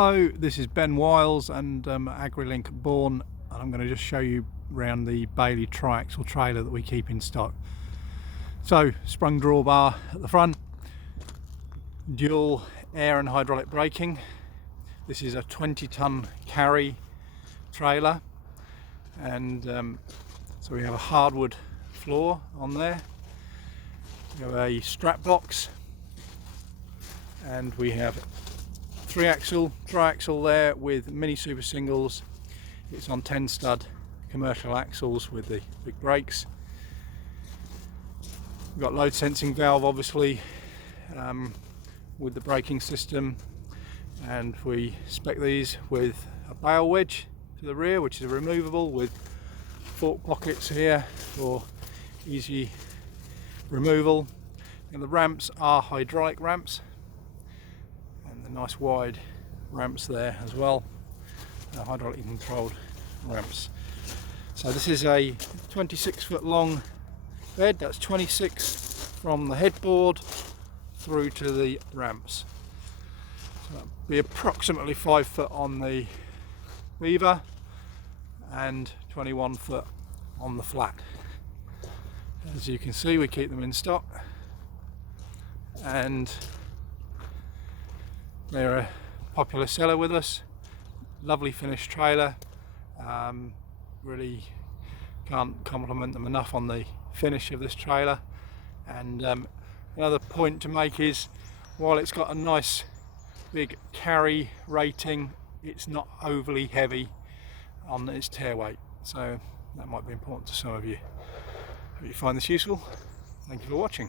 Hello, this is Ben Whyles and Agri-Linc Bourne, and I'm going to just show you around the Bale triaxle trailer that we keep in stock. So, sprung drawbar at the front, dual air and hydraulic braking. This is a 20-ton carry trailer, and so we have a hardwood floor on there. We have a strap box, and we have 3-axle, triaxle there with mini super singles. It's on 10 stud commercial axles with the big brakes. We've got load sensing valve obviously with the braking system, and we spec these with a Bale wedge to the rear, which is removable with fork pockets here for easy removal. And the ramps are hydraulic ramps, and the nice wide ramps there as well, hydraulically controlled ramps. So this is a 26-foot long bed. That's 26 from the headboard through to the ramps. So that'll be approximately 5 foot on the Beaver and 21 foot on the flat. As you can see, we keep them in stock, and they're a popular seller with us. Lovely finished trailer. Really can't compliment them enough on the finish of this trailer. And another point to make is, while it's got a nice big carry rating, it's not overly heavy on its tear weight. So that might be important to some of you. Hope you find this useful. Thank you for watching.